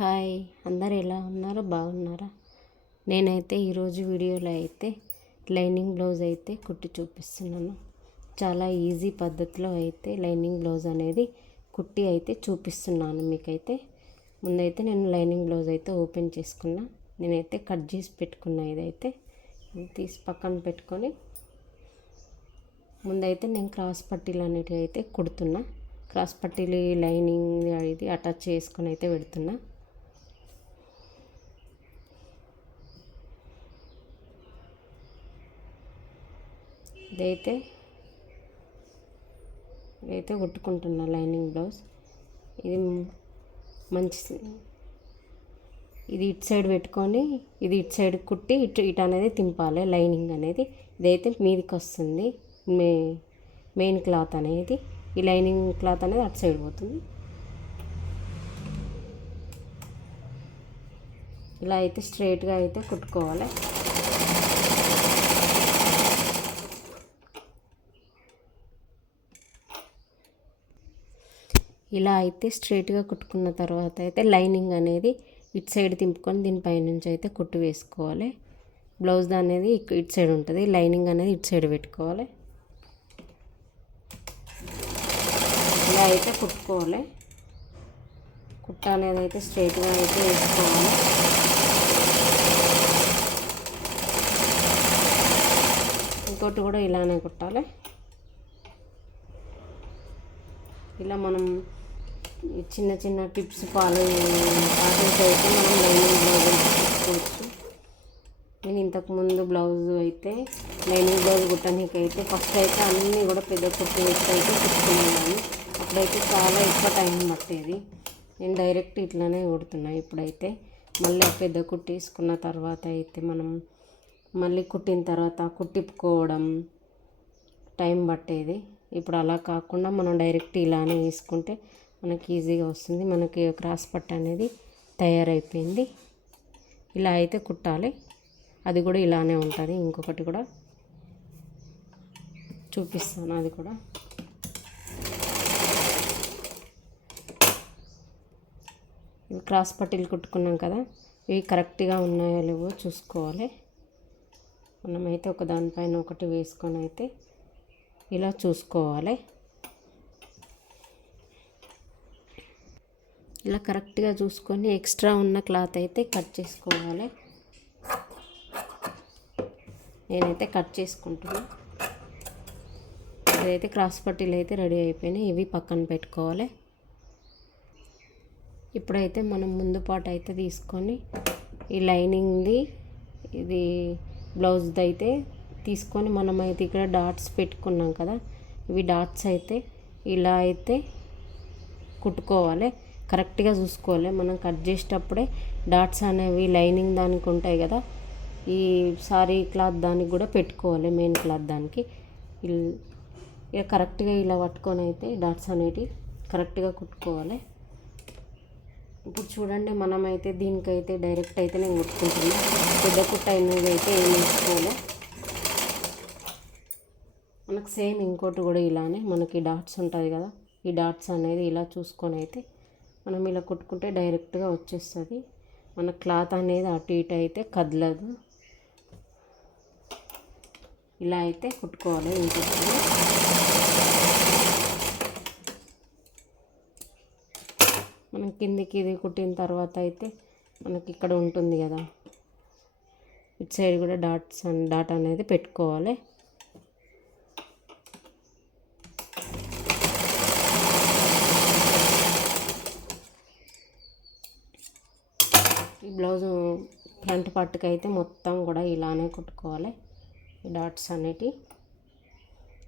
Hi, అందరు ఎలా ఉన్నారు? బాగున్నారా? నేనైతే ఈరోజు వీడియోలో అయితే లైనింగ్ బ్లౌజ్ అయితే కుట్టి చూపిస్తున్నాను. చాలా ఈజీ పద్ధతిలో అయితే లైనింగ్ బ్లౌజ్ అనేది కుట్టి అయితే చూపిస్తున్నాను మీకైతే. ముందైతే నేను లైనింగ్ బ్లౌజ్ అయితే ఓపెన్ చేసుకున్నా. నేనైతే కట్ చేసి పెట్టుకున్నా. ఇదైతే తీసి పక్కన పెట్టుకొని ముందైతే నేను క్రాస్ పట్టీలు అనేటివి అయితే కుడుతున్నా. క్రాస్ పట్టీలు లైనింగ్ ఇది అటాచ్ చేసుకొని అయితే పెడుతున్నా. ఇదైతే కుట్టుకుంటున్నా లైనింగ్ బ్లౌజ్. ఇది మంచి ఇది ఇటు సైడ్ పెట్టుకొని ఇది ఇటు సైడ్ కుట్టి ఇటు అనేది తింపాలి. లైనింగ్ అనేది ఇదైతే మీదికి వస్తుంది. మెయిన్ క్లాత్ అనేది ఈ లైనింగ్ క్లాత్ అనేది అటు సైడ్ పోతుంది. ఇలా అయితే స్ట్రైట్గా అయితే కుట్టుకోవాలి. ఇలా అయితే స్ట్రైట్గా కుట్టుకున్న తర్వాత అయితే లైనింగ్ అనేది ఇటు సైడ్ తింపుకొని దీనిపైనుంచి అయితే కుట్టు వేసుకోవాలి. బ్లౌజ్ అనేది ఇటు సైడ్ ఉంటుంది, లైనింగ్ అనేది ఇటు సైడ్ పెట్టుకోవాలి. ఇలా అయితే కుట్టుకోవాలి. కుట్ట అనేది అయితే స్ట్రైట్గా అయితే వేసుకోవాలి. ఇంకోటి కూడా ఇలానే కుట్టాలి. ఇలా మనం చిన్న చిన్న టిప్స్ పాటించి అయితే మనం లైనింగ్ బ్లౌజ్ అయితే కుట్టుకోవచ్చు. నేను ఇంతకుముందు బ్లౌజ్ అయితే లైనింగ్ బ్లౌజ్ కుట్టడానికి అయితే ఫస్ట్ అయితే అన్నీ కూడా పెద్ద కుట్టు వేసి అయితే కుట్టుకునేదాన్ని. అప్పుడైతే చాలా ఎక్కువ టైం పట్టేది. నేను డైరెక్ట్ ఇట్లానే కుడుతున్నా. ఇప్పుడైతే మళ్ళీ పెద్ద కుట్టు వేసుకున్న తర్వాత అయితే మనం మళ్ళీ కుట్టిన తర్వాత కుట్టిప్పుకోవడం టైం పట్టేది. ఇప్పుడు అలా కాకుండా మనం డైరెక్ట్ ఇలానే వేసుకుంటే మనకి ఈజీగా వస్తుంది. మనకి క్రాస్ పట్టు అనేది తయారైపోయింది. ఇలా అయితే కుట్టాలి. అది కూడా ఇలానే ఉంటుంది. ఇంకొకటి కూడా చూపిస్తాను. అది కూడా ఇవి క్రాస్ పట్టీలు కుట్టుకున్నాం కదా, ఇవి కరెక్ట్గా ఉన్నాయో లేవో చూసుకోవాలి. మనమైతే ఒక దానిపైన ఒకటి వేసుకొని అయితే ఇలా చూసుకోవాలి. ఇలా కరెక్ట్గా చూసుకొని ఎక్స్ట్రా ఉన్న క్లాత్ అయితే కట్ చేసుకోవాలి. నేనైతే కట్ చేసుకుంటున్నా. ఇదైతే క్రాస్ పట్టీలు అయితే రెడీ అయిపోయినాయి. ఇవి పక్కన పెట్టుకోవాలి. ఇప్పుడైతే మనం ముందు పాటు అయితే తీసుకొని ఈ లైనింగ్ది ఇది బ్లౌజ్ది అయితే తీసుకొని మనమైతే ఇక్కడ డాట్స్ పెట్టుకున్నాం కదా, ఇవి డాట్స్ అయితే ఇలా అయితే కుట్టుకోవాలి. కరెక్ట్గా చూసుకోవాలి. మనం కట్ చేసేటప్పుడే డాట్స్ అనేవి లైనింగ్ దానికి ఉంటాయి కదా, ఈ సారీ క్లాత్ దానికి కూడా పెట్టుకోవాలి. మెయిన్ క్లాత్ దానికి ఇక కరెక్ట్గా ఇలా పట్టుకొని అయితే డాట్స్ అనేవి కరెక్ట్గా కుట్టుకోవాలి. ఇప్పుడు చూడండి, మనమైతే దీనికైతే డైరెక్ట్ అయితే నేను కుట్టుకుంటున్నాను. పెద్ద కుట్ట అయినది అయితే ఏం వేసుకోవాలి. మనకు సేమ్ ఇంకోటి కూడా ఇలానే మనకి డాట్స్ ఉంటుంది కదా, ఈ డాట్స్ అనేది ఇలా చూసుకొని అయితే మనం ఇలా కుట్టుకుంటే డైరెక్ట్గా వచ్చేస్తుంది. మన క్లాత్ అనేది అటు ఇటు అయితే కదలదు. ఇలా అయితే కుట్టుకోవాలి. ఇంకొకటి మనం కిందికి ఇది కుట్టిన తర్వాత అయితే మనకి ఇక్కడ ఉంటుంది కదా, ఇటు సైడ్ కూడా డాట్ అనేది పెట్టుకోవాలి. ఈ బ్లౌజు ఫ్రంట్ పార్ట్కి అయితే మొత్తం కూడా ఇలానే కుట్టుకోవాలి. ఈ డాట్స్ అనేటివి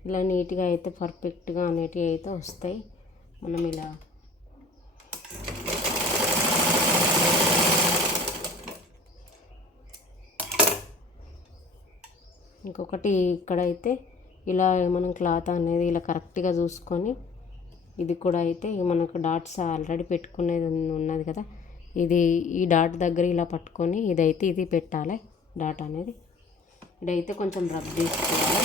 ఇలా నీట్గా అయితే పర్ఫెక్ట్గా అనేటివి అయితే వస్తాయి. మనం ఇలా ఇంకొకటి ఇక్కడైతే ఇలా మనం క్లాత్ అనేది ఇలా కరెక్ట్గా చూసుకొని ఇది కూడా అయితే మనకు డాట్స్ ఆల్రెడీ పెట్టుకునేది ఉన్నది కదా, ఈ డాట్ దగ్గర ఇలా పట్టుకొని ఇది పెట్టాలి. డాట్ అనేది ఇదైతే కొంచెం రబ్ చేసుకోవాలి.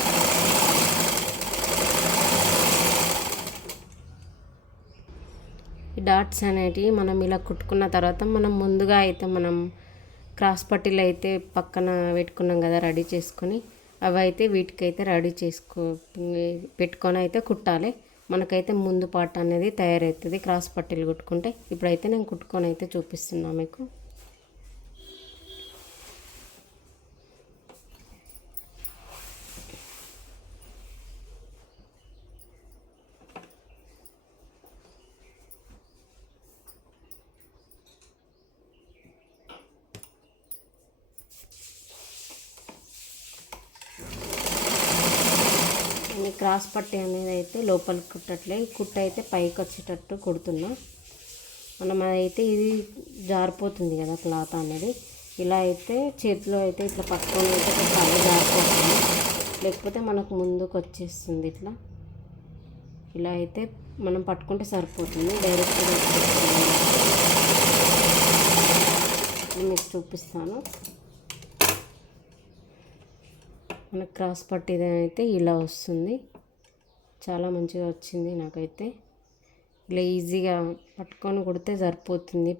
ఈ డాట్స్ అనేటివి మనం ఇలా కుట్టుకున్న తర్వాత మనం ముందుగా అయితే మనం క్రాస్ పట్టీలు అయితే పక్కన పెట్టుకున్నాం కదా రెడీ చేసుకొని, అవి అయితే వీటికైతే రెడీ పెట్టుకొని అయితే కుట్టాలి. మనకైతే ముందు పార్ట్ అనేది తయారవుతుంది క్రాస్ పట్టీలు కుట్టుకుంటే. ఇప్పుడైతే నేను కుట్టుకొని అయితే చూపిస్తున్నా మీకు. క్రాస్ పట్టీ అనేది అయితే లోపలికి కుట్టట్లే, కుట్టు అయితే పైకి వచ్చేటట్టు కుడుతున్నా. మనం అయితే ఇది జారిపోతుంది కదా క్లాత్ అనేది, ఇలా అయితే చేతిలో అయితే ఇట్లా పట్టుకొని అయితే చాలా జారిపోతుంది, లేకపోతే మనకు ముందుకు వచ్చేస్తుంది. ఇలా అయితే మనం పట్టుకుంటే సరిపోతుంది. డైరెక్ట్గా మీకు చూపిస్తాను. మనకు క్రాస్ పట్టీ అయితే ఇలా వస్తుంది, చాలా మంచిగా వచ్చింది నాకైతే. ఇలా ఈజీగా పట్టుకొని కుడితే సరిపోతుంది,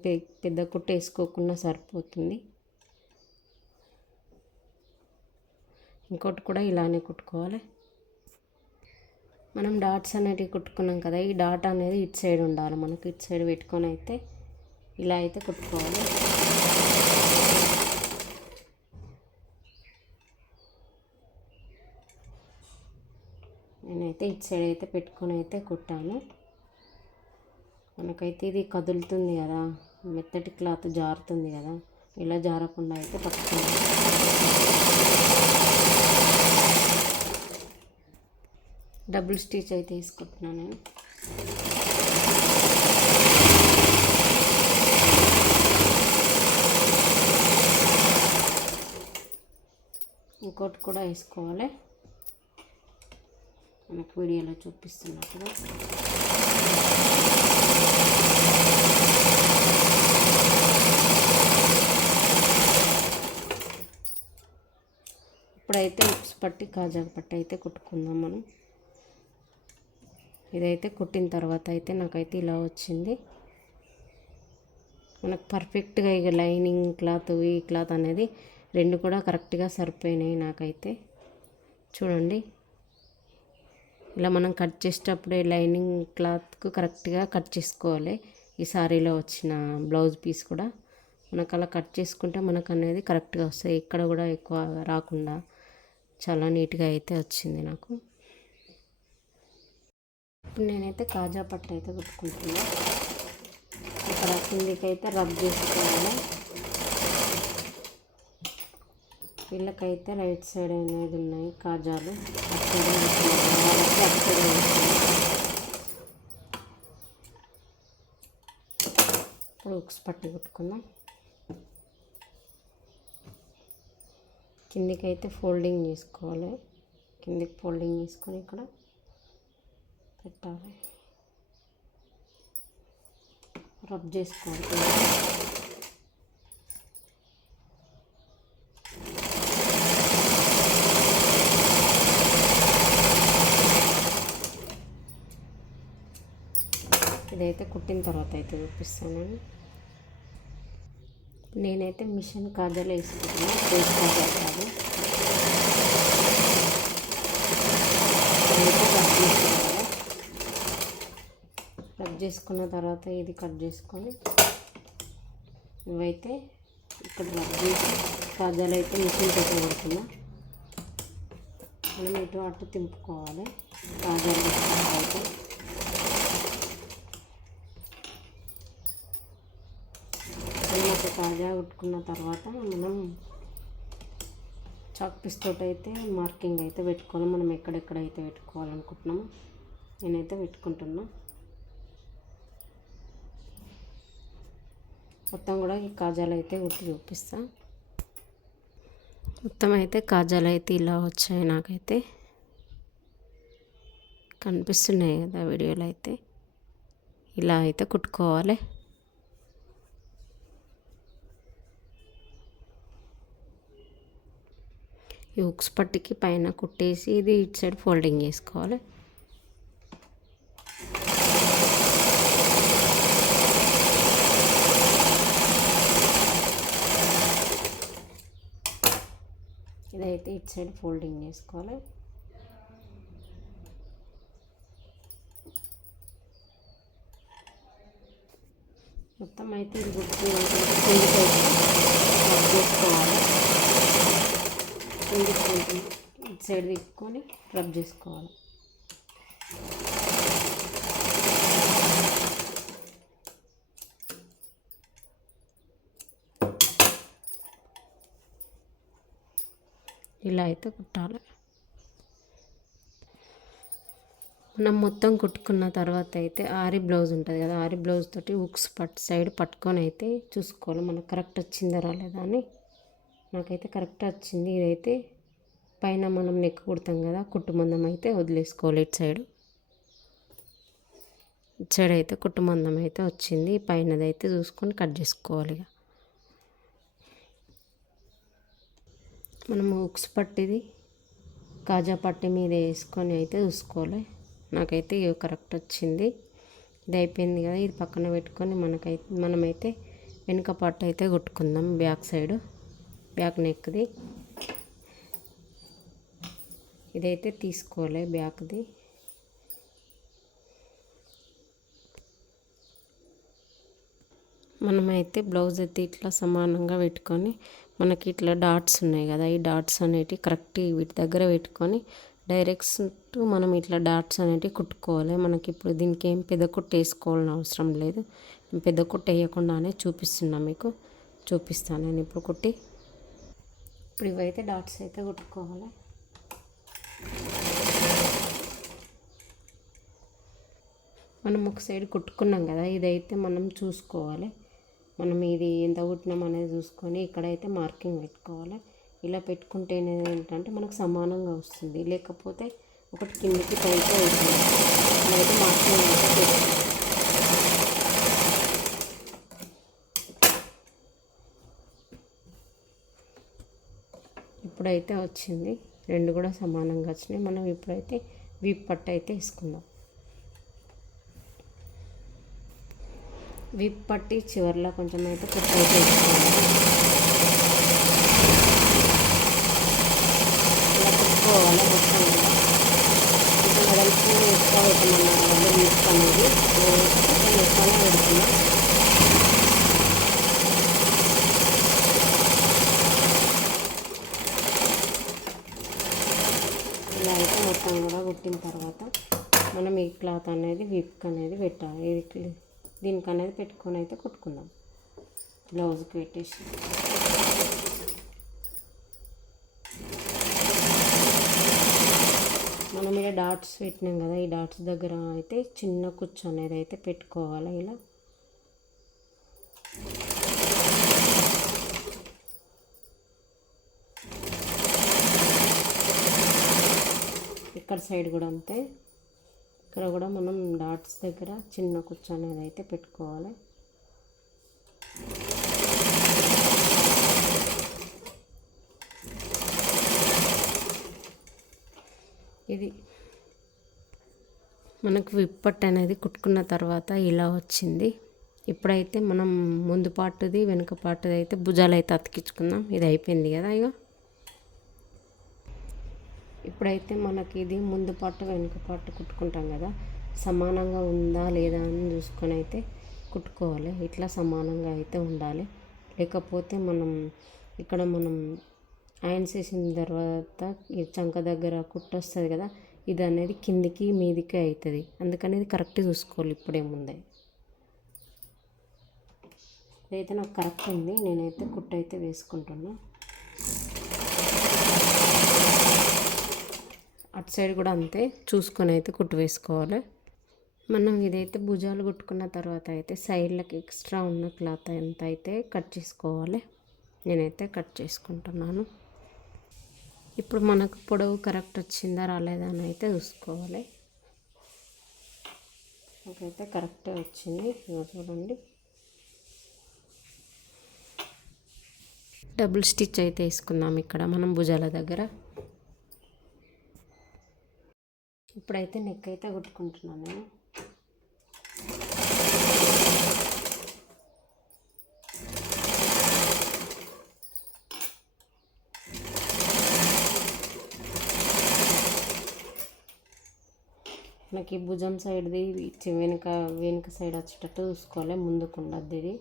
పెద్ద కుట్టు వేసుకోకుండా సరిపోతుంది. ఇంకోటి కూడా ఇలానే కుట్టుకోవాలి. మనం డాట్స్ అనేటివి కుట్టుకున్నాం కదా, ఈ డాట్ అనేది ఇటు సైడ్ ఉండాలి. మనకు ఇటు సైడ్ పెట్టుకొని అయితే ఇలా అయితే కుట్టుకోవాలి. నేనైతే ఇటు సైడ్ అయితే పెట్టుకొని అయితే కుట్టాను. మనకైతే ఇది కదులుతుంది కదా, మెత్తటి క్లాత్ జారుతుంది కదా, ఇలా జారకుండా అయితే పట్టుకోవాలి. డబుల్ స్టిచ్ అయితే వేసుకుంటున్నాను నేను. ఇంకోటి కూడా వేసుకోవాలి, మనకు వీడియోలో చూపిస్తున్నట్టుగా. ఇప్పుడైతే ఉప్స్ పట్టి కాజా పట్టి అయితే కుట్టుకుందాం మనం. ఇదైతే కుట్టిన తర్వాత అయితే నాకైతే ఇలా వచ్చింది. మనకు పర్ఫెక్ట్గా ఇక లైనింగ్ క్లాత్ ఈ క్లాత్ అనేది రెండు కూడా కరెక్ట్గా సరిపోయినాయి నాకైతే. చూడండి, ఇలా మనం కట్ చేసేటప్పుడే లైనింగ్ క్లాత్కు కరెక్ట్గా కట్ చేసుకోవాలి. ఈ సారీలో వచ్చిన బ్లౌజ్ పీస్ కూడా మనకు అలా కట్ చేసుకుంటే మనకు అనేది కరెక్ట్గా వస్తాయి. ఇక్కడ కూడా ఎక్కువ రాకుండా చాలా నీట్గా అయితే వచ్చింది నాకు. ఇప్పుడు నేనైతే కాజా పట్టు అయితే కుట్టుకుంటున్నా. ఇక్కడ కిందికైతే రబ్ చేసుకోవాలి. వీళ్ళకైతే రైట్ సైడ్ అనేది ఉన్నాయి కాజాలు, ఇప్పుడు ఉక్స్ పట్టి కుట్టుకుందాం. కిందికైతే ఫోల్డింగ్ చేసుకోవాలి, కిందికి ఫోల్డింగ్ చేసుకొని ఇక్కడ పెట్టాలి, రబ్ చేసుకోవాలి. ఇదైతే కుట్టిన తర్వాత అయితే చూపిస్తాను. నేనైతే మిషన్ కాజాలు వేసుకుంటున్నాను, ఫేస్ కాజాలు కాదు. కట్ చేసుకున్న తర్వాత ఇది కట్ చేసుకొని ఇవైతే ఇక్కడ రబ్ చేసి కాజాలు అయితే మిషన్ పెట్టబడుతున్నా. మనం ఇటు అటు తింపుకోవాలి కాజాలు అయితే. కాజా కుట్టుకున్న తర్వాత మనం చాక్ పీస్ తోటి అయితే మార్కింగ్ అయితే పెట్టుకోవాలి. మనం ఎక్కడెక్కడైతే పెట్టుకోవాలనుకుంటున్నామో నేనైతే పెట్టుకుంటున్నా. మొత్తం కూడా ఈ కాజాలు అయితే కుట్టి చూపిస్తా. మొత్తం అయితే కాజాలు అయితే ఇలా వచ్చాయి నాకైతే కనిపిస్తున్నాయి కదా వీడియోలో. అయితే ఇలా అయితే కుట్టుకోవాలి. ఈ హుక్స్ పట్టికి పైన కుట్టేసి ఇది ఇటు సైడ్ ఫోల్డింగ్ చేసుకోవాలి. ఇదైతే ఇటు సైడ్ ఫోల్డింగ్ చేసుకోవాలి. మొత్తం అయితే ఇది చేసుకోవాలి. ఇటు సైడ్ తిప్పుకొని రబ్ చేసుకోవాలి. ఇలా అయితే కుట్టాలి. మనం మొత్తం కుట్టుకున్న తర్వాత అయితే ఆరి బ్లౌజ్ ఉంటుంది కదా, ఆరి బ్లౌజ్ తోటి హుక్స్ సైడ్ పట్టుకొని అయితే చూసుకోవాలి మనకు కరెక్ట్ వచ్చిందా రాలేదా అని. నాకైతే కరెక్ట్ వచ్చింది. ఇదైతే పైన మనం నెక్ కుడతాం కదా, కుట్టు మందం అయితే వదిలేసుకోవాలి. ఇటు సైడ్ అయితే కుట్టు మందం అయితే వచ్చింది. పైనది అయితే చూసుకొని కట్ చేసుకోవాలి. ఇక మనము హుక్స్ పట్టిది కాజా పట్టి మీద వేసుకొని అయితే చూసుకోవాలి. నాకైతే ఇవి కరెక్ట్ వచ్చింది. ఇది అయిపోయింది కదా, ఇది పక్కన పెట్టుకొని మనమైతే వెనుక పట్టు అయితే కుట్టుకుందాం. బ్యాక్ నెక్ది ఇదైతే తీసుకోవాలి. బ్యాక్ది మనమైతే బ్లౌజ్ అయితే ఇట్లా సమానంగా పెట్టుకొని మనకి ఇట్లా డాట్స్ ఉన్నాయి కదా, ఈ డాట్స్ అనేటివి కరెక్ట్ వీటి దగ్గర పెట్టుకొని డైరెక్ట్ మనం ఇట్లా డాట్స్ అనేటివి కుట్టుకోవాలి. మనకి ఇప్పుడు దీనికి ఏం పెద్ద కుట్టు వేసుకోవాలని అవసరం లేదు. పెద్ద కుట్టు వేయకుండానే చూపిస్తాను నేను ఇప్పుడు కుట్టి. ఇప్పుడు ఇవైతే డాట్స్ అయితే కుట్టుకోవాలి. మనం ఒక సైడ్ కుట్టుకున్నాం కదా, ఇదైతే మనం చూసుకోవాలి. మనం ఇది ఎంత కుట్టినాం అనేది చూసుకొని ఇక్కడైతే మార్కింగ్ పెట్టుకోవాలి. ఇలా పెట్టుకుంటే ఏంటంటే మనకు సమానంగా వస్తుంది. లేకపోతే ఒకటి కిందకి పైకి అవుతుంది. ఇక్కడైతే మార్కింగ్ అయితే పెట్టుకోవాలి. ఇప్పుడైతే వచ్చింది, రెండు కూడా సమానంగా వచ్చినాయి. మనం ఇప్పుడైతే వీప్ పట్టు అయితే వేసుకుందాం. వీప్ పట్టి చివరిలో కొంచెం అయితే కుట్టు అయితే వేసుకోవాలి. ఇలా కుట్టుకోవాలి మొత్తం కూడా. కొంచెం వెడల్పు ఎక్కువ పెట్టమన్నారు కదా వీప్ అనేది, కొంచెం ఎక్కువనే పెడుతున్నాం. ఇలా అయితే మొత్తం కూడా కుట్టిన తర్వాత మనం ఈ క్లాత్ అనేది వీప్ అనేది పెట్టాలి. దీనికి అనేది పెట్టుకొని అయితే కుట్టుకుందాం. బ్లౌజ్కి పెట్టేసి మనం ఇలా డాట్స్ పెట్టినాం కదా, ఈ డాట్స్ దగ్గర అయితే చిన్న కుచ్చు అనేది అయితే పెట్టుకోవాలి. ఇలా ఇక్కడ సైడ్ కూడా అంతే. ఇక్కడ కూడా మనం డాట్స్ దగ్గర చిన్న కుచ్చు అనేది అయితే పెట్టుకోవాలి. ఇది మనకు విప్పట్ అనేది కుట్టుకున్న తర్వాత ఇలా వచ్చింది. ఇప్పుడైతే మనం ముందు పాటుది వెనుక పాటుది అయితే భుజాలు అయితే అతికించుకుందాం. ఇది అయిపోయింది కదా. ఇప్పుడైతే మనకి ఇది ముందు పాటు వెనుక పాటు కుట్టుకుంటాం కదా, సమానంగా ఉందా లేదా అని చూసుకొని అయితే కుట్టుకోవాలి. ఇట్లా సమానంగా అయితే ఉండాలి. లేకపోతే మనం ఐరన్ చేసిన తర్వాత ఈ చంక దగ్గర కుట్టు వస్తుంది కదా, ఇది అనేది కిందికి మీదికి అవుతుంది. అందుకని ఇది కరెక్ట్ చూసుకోవాలి. ఇప్పుడేముంది ఇదైతే నాకు కరెక్ట్ ఉంది. నేనైతే కుట్టు అయితే వేసుకుంటున్నా. అటు సైడ్ కూడా అంతే చూసుకొని అయితే కుట్టు వేసుకోవాలి. మనం ఇదైతే భుజాలు కుట్టుకున్న తర్వాత అయితే సైడ్లకి ఎక్స్ట్రా ఉన్న క్లాత్ ఎంత అయితే కట్ చేసుకోవాలి. నేనైతే కట్ చేసుకుంటున్నాను. ఇప్పుడు మనకు పొడవు కరెక్ట్ వచ్చిందా రాలేదా అని అయితే చూసుకోవాలి. నాకైతే కరెక్టే వచ్చింది. చూడండి, డబుల్ స్టిచ్ అయితే వేసుకుందాం ఇక్కడ మనం భుజాల దగ్గర. ఇప్పుడైతే నెక్ అయితే కుట్టుకుంటున్నాను నేను. మనకి భుజం సైడ్ది వెనుక సైడ్ వచ్చేటట్టు చూసుకోవాలి, ముందుకు ఉండద్దు ఇది.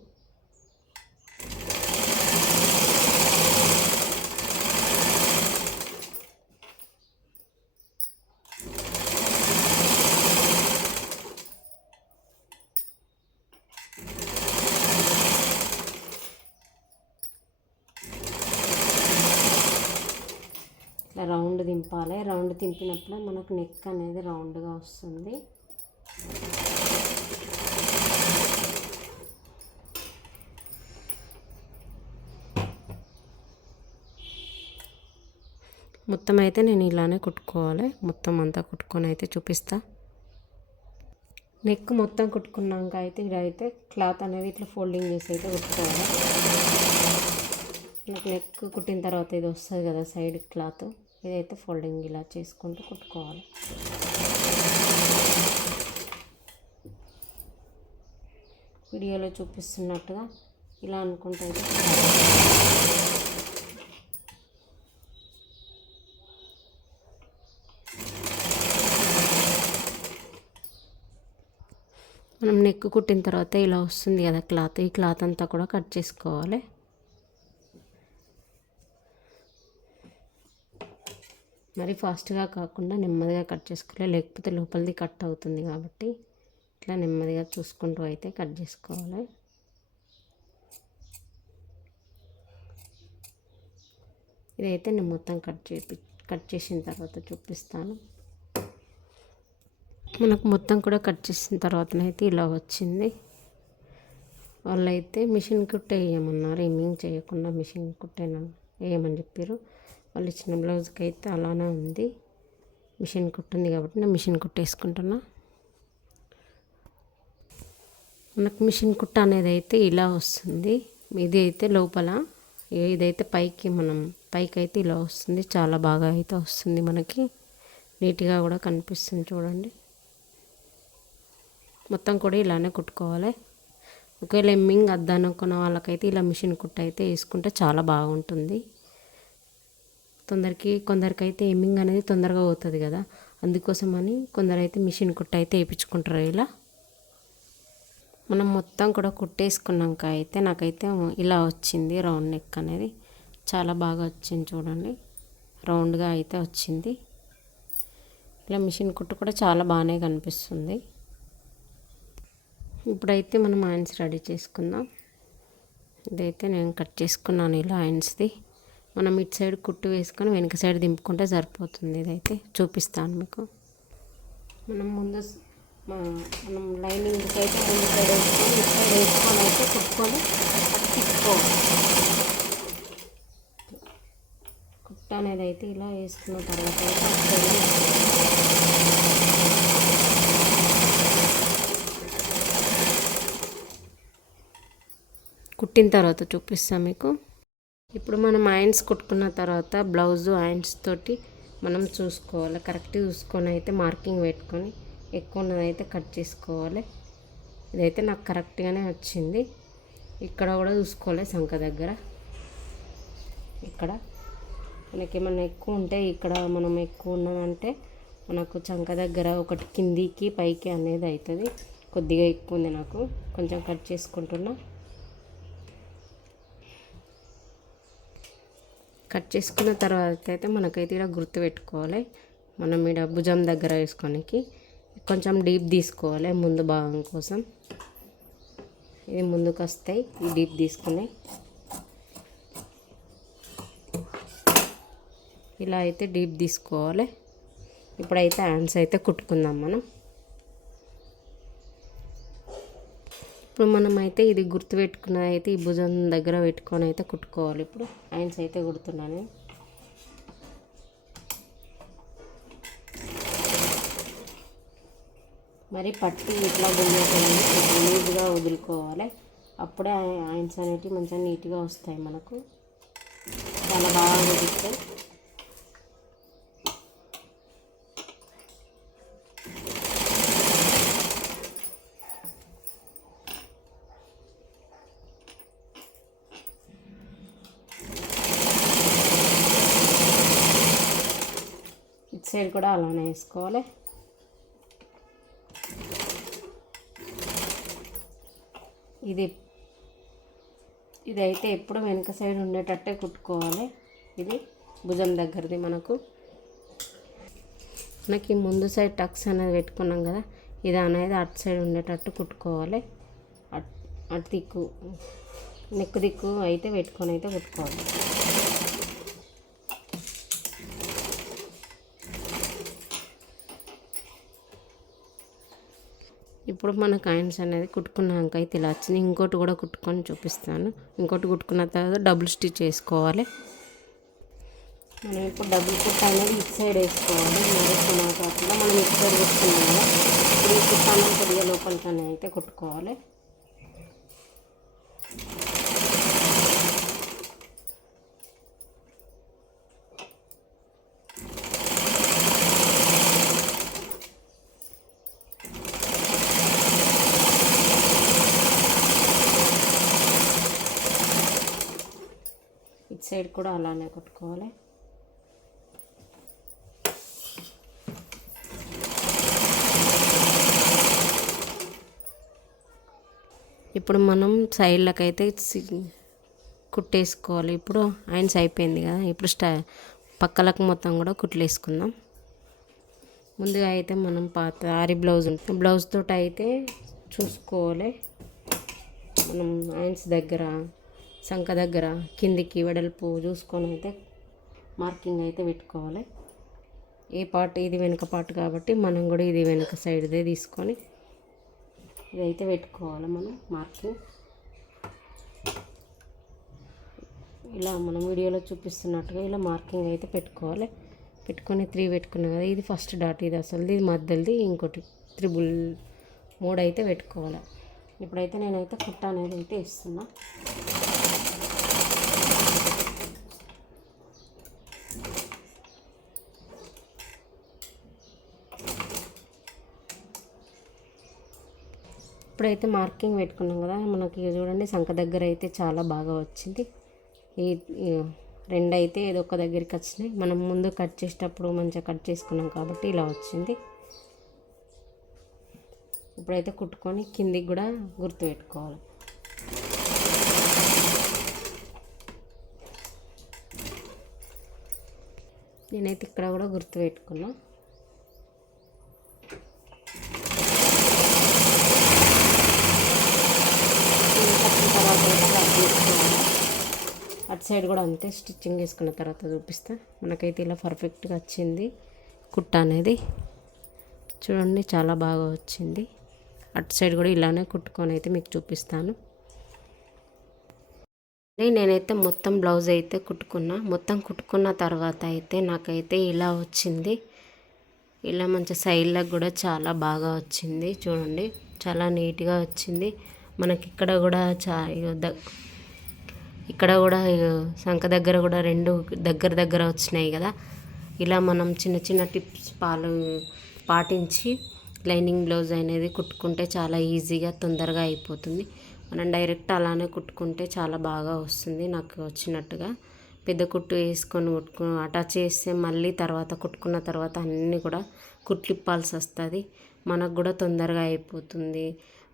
ఇట్లా రౌండ్ దింపాలి. రౌండ్ దింపినప్పుడు మనకు నెక్ అనేది రౌండ్గా వస్తుంది. మొత్తం అయితే నేను ఇలానే కుట్టుకోవాలి. మొత్తం అంతా కుట్టుకొని అయితే చూపిస్తా. నెక్ మొత్తం కుట్టుకున్నాక అయితే ఇదైతే క్లాత్ అనేది ఇట్లా ఫోల్డింగ్ చేసి అయితే కుట్టుకోవాలి. నాకు నెక్ కుట్టిన తర్వాత ఇది వస్తుంది కదా సైడ్ క్లాత్, ఇదైతే ఫోల్డింగ్ ఇలా చేసుకుంటూ కుట్టుకోవాలి. వీడియోలో చూపిస్తున్నట్టుగా ఇలా అనుకుంటే మనం నెక్ కుట్టిన తర్వాత ఇలా వస్తుంది కదా క్లాత్, ఈ క్లాత్ అంతా కూడా కట్ చేసుకోవాలి. మరి ఫాస్ట్గా కాకుండా నెమ్మదిగా కట్ చేసుకోవాలి, లేకపోతే లోపలిది కట్ అవుతుంది. కాబట్టి ఇట్లా నెమ్మదిగా చూసుకుంటూ అయితే కట్ చేసుకోవాలి. ఇదైతే నేను మొత్తం కట్ చేసిన తర్వాత చూపిస్తాను. మనకు మొత్తం కూడా కట్ చేసిన తర్వాతనైతే ఇలా వచ్చింది. వాళ్ళైతే మిషన్ కుట్టే వేయమన్నారు, ఏమేం చేయకుండా మిషన్ కుట్టేనా వేయమని చెప్పారు. వాళ్ళు ఇచ్చిన బ్లౌజ్కి అయితే అలానే ఉంది. మిషన్ కుట్టుంది కాబట్టి నేను మిషన్ కుట్టేసుకుంటున్నా. మనకు మిషన్ కుట్ట అనేది అయితే ఇలా వస్తుంది. ఇది అయితే లోపల, ఇదైతే పైకి అయితే ఇలా వస్తుంది. చాలా బాగా అయితే వస్తుంది, మనకి నీట్గా కూడా కనిపిస్తుంది. చూడండి, మొత్తం కూడా ఇలానే కుట్టుకోవాలి. ఒకవేళ ఎమ్మింగ్ అద్దనుకున్న వాళ్ళకైతే ఇలా మిషన్ కుట్ట అయితే వేసుకుంటే చాలా బాగుంటుంది. కొందరికైతే ఎమ్మింగ్ అనేది తొందరగా అవుతుంది కదా, అందుకోసమని కొందరైతే మిషన్ కుట్ట అయితే వేయించుకుంటారు. ఇలా మనం మొత్తం కూడా కుట్టేసుకున్నాక అయితే నాకైతే ఇలా వచ్చింది. రౌండ్ నెక్ అనేది చాలా బాగా వచ్చింది. చూడండి, రౌండ్గా అయితే వచ్చింది. ఇలా మిషన్ కుట్టు కూడా చాలా బాగానే కనిపిస్తుంది. ఇప్పుడైతే మనం హ్యాండ్స్ రెడీ చేసుకుందాం. ఇదైతే నేను కట్ చేసుకున్నాను ఇలా హ్యాండ్స్ది. మనం ఇటు సైడ్ కుట్టు వేసుకొని వెనక సైడ్ దింపుకుంటే సరిపోతుంది. ఇదైతే చూపిస్తాను మీకు. మనం లైనింగ్కి అయితే ముందు సైడ్ వేసుకొని ఇటు సైడ్ వేసుకొని అయితే కుట్టుకొని తిప్పుకోవాలి. కుట్ట అనేది అయితే ఇలా వేసుకున్న తర్వాత కుట్టిన తర్వాత చూపిస్తాను మీకు. ఇప్పుడు మనం హ్యాండ్స్ కుట్టుకున్న తర్వాత బ్లౌజు హ్యాండ్స్ తోటి మనం చూసుకోవాలి. కరెక్ట్గా చూసుకొని అయితే మార్కింగ్ పెట్టుకొని ఎక్కువ ఉన్నదైతే కట్ చేసుకోవాలి. ఇదైతే నాకు కరెక్ట్గానే వచ్చింది. ఇక్కడ కూడా చూసుకోవాలి, సంఖ దగ్గర ఇక్కడ మనకి ఏమన్నా ఎక్కువ ఉంటే, ఇక్కడ మనం ఎక్కువ ఉన్నదంటే మనకు చంక దగ్గర ఒకటి కిందికి పైకి అనేది అవుతుంది. కొద్దిగా ఎక్కువ ఉంది, నాకు కొంచెం కట్ చేసుకుంటున్నా. కట్ చేసుకున్న తర్వాత అయితే మనకైతే ఇలా గుర్తు పెట్టుకోవాలి. మనం ఇక్కడ భుజం దగ్గర వేసుకోనికి కొంచెం డీప్ తీసుకోవాలి ముందు భాగం కోసం. ఇది ముందుకు వస్తాయి, ఈ డీప్ తీసుకుని ఇలా అయితే డీప్ తీసుకోవాలి. ఇప్పుడైతే హ్యాండ్స్ అయితే కుట్టుకుందాం మనం. ఇప్పుడు మనమైతే ఇది గుర్తు పెట్టుకున్నది అయితే ఈ భుజం దగ్గర పెట్టుకొని అయితే కుట్టుకోవాలి. ఇప్పుడు హ్యాండ్స్ అయితే కుడుతున్నాను. మరి పట్టి ఇట్లా నీట్గా వదులుకోవాలి. అప్పుడే హ్యాండ్స్ అనేవి మంచిగా నీట్గా వస్తాయి మనకు. చాలా బాగా వదులుతాయి. సైడ్ కూడా అలానే వేసుకోవాలి. ఇది ఇదైతే ఎప్పుడు వెనక సైడ్ ఉండేటట్టే కుట్టుకోవాలి. ఇది భుజం దగ్గరది మనకి ముందు సైడ్ టక్స్ అనేది పెట్టుకున్నాం కదా, ఇది అనేది అటు సైడ్ ఉండేటట్టు కుట్టుకోవాలి. అటు దిక్కు నెక్ దిక్కు అయితే పెట్టుకొని అయితే కుట్టుకోవాలి. ఇప్పుడు మన కాయిన్స్ అనేది కుట్టుకున్నాక అయితే ఇలా వచ్చింది. ఇంకోటి కూడా కుట్టుకొని చూపిస్తాను. ఇంకోటి కుట్టుకున్న తర్వాత డబుల్ స్టిచ్ వేసుకోవాలి. మనం ఇప్పుడు డబుల్ కుట్ అనేది ఇటు సైడ్ వేసుకోవాలి. మరొక కాకుండా మనం ఇటు సైడ్ కుట్టుకున్నాం కదా, ఇప్పుడు ఈ కుట్ అనేది కొద్దిగా లోపలికనే అయితే కుట్టుకోవాలి. ఇటు సైడ్ కూడా అలానే కుట్టుకోవాలి. ఇప్పుడు మనం సైడ్లకు అయితే కుట్టేసుకోవాలి. ఇప్పుడు ఐన్స్ అయిపోయింది కదా, ఇప్పుడు పక్కలకు మొత్తం కూడా కుట్లేసుకుందాం. ముందుగా అయితే మనం పాత ఆరి బ్లౌజ్ తోటి అయితే చూసుకోవాలి. మనం ఐన్స్ దగ్గర సంక దగ్గర కిందికి వెడల్పు చూసుకొని అయితే మార్కింగ్ అయితే పెట్టుకోవాలి. ఏ పార్ట్ ఇది వెనుక పార్ట్ కాబట్టి మనం కూడా ఇది వెనుక సైడ్దే తీసుకొని ఇదైతే పెట్టుకోవాలి. మనం మార్కింగ్ ఇలా మనం వీడియోలో చూపిస్తున్నట్టుగా ఇలా మార్కింగ్ అయితే పెట్టుకోవాలి. పెట్టుకొని 3 పెట్టుకున్నాం కదా, ఇది ఫస్ట్ డాట్, ఇది అసలుది, ఇది మధ్యది, ఇంకోటి 3 అయితే పెట్టుకోవాలి. ఇప్పుడైతే నేనైతే కుట్ట అనేది అయితే ఇస్తున్నా. ఇప్పుడైతే మార్కింగ్ పెట్టుకున్నాం కదా, మనకి చూడండి సంక దగ్గర అయితే చాలా బాగా వచ్చింది. ఈ 2 అయితే ఏదో ఒక దగ్గరికి వచ్చినాయి. మనం ముందు కట్ చేసేటప్పుడు మంచిగా కట్ చేసుకున్నాం కాబట్టి ఇలా వచ్చింది. ఇప్పుడైతే కుట్టుకొని కిందికి కూడా గుర్తు పెట్టుకోవాలి. నేనైతే ఇక్కడ కూడా గుర్తు పెట్టుకున్నా. అటు సైడ్ కూడా అంతే, స్టిచ్చింగ్ వేసుకున్న తర్వాత చూపిస్తా. మనకైతే ఇలా పర్ఫెక్ట్గా వచ్చింది కుట్ట అనేది. చూడండి చాలా బాగా వచ్చింది. అటు సైడ్ కూడా ఇలానే కుట్టుకొని అయితే మీకు చూపిస్తాను. నేనైతే మొత్తం బ్లౌజ్ అయితే కుట్టుకున్నా. మొత్తం కుట్టుకున్న తర్వాత అయితే నాకైతే ఇలా వచ్చింది. ఇలా మంచి సైడ్లకు కూడా చాలా బాగా వచ్చింది. చూడండి చాలా నీట్గా వచ్చింది. మనకి ఇక్కడ కూడా ఇక్కడ కూడా సంక దగ్గర కూడా 2 దగ్గర వచ్చినాయి కదా. ఇలా మనం చిన్న చిన్న టిప్స్ పాటించి లైనింగ్ బ్లౌజ్ అనేది కుట్టుకుంటే చాలా ఈజీగా తొందరగా అయిపోతుంది. మనం డైరెక్ట్ అలానే కుట్టుకుంటే చాలా బాగా వస్తుంది. నాకు వచ్చినట్టుగా పెద్ద కుట్టు వేసుకొని అటాచ్ చేస్తే మళ్ళీ తర్వాత కుట్టుకున్న తర్వాత అన్నీ కూడా కుట్లిప్పాల్సి వస్తుంది. మనకు కూడా తొందరగా అయిపోతుంది.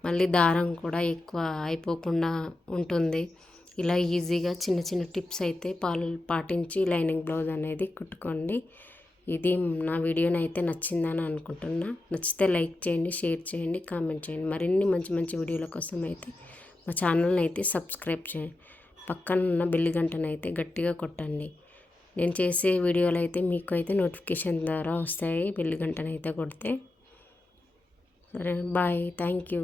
మళ్ళీ దారం కూడా ఎక్కువ అయిపోకుండా ఉంటుంది. ఇలా ఈజీగా చిన్న చిన్న టిప్స్ అయితే పాటించి లైనింగ్ బ్లౌజ్ అనేది కుట్టుకోండి. ఇది నా వీడియోని అయితే నచ్చిందని అనుకుంటున్నా. నచ్చితే లైక్ చేయండి, షేర్ చేయండి, కామెంట్ చేయండి. మరిన్ని మంచి మంచి వీడియోల కోసం అయితే మా ఛానల్ని అయితే సబ్స్క్రైబ్ చేయండి. పక్కన ఉన్న బెల్ గంటను అయితే గట్టిగా కొట్టండి. నేను చేసే వీడియోలు అయితే మీకు అయితే నోటిఫికేషన్ ద్వారా వస్తాయి, బెల్ గంటను అయితే కొడితే. సరే, బాయ్, థ్యాంక్ యూ.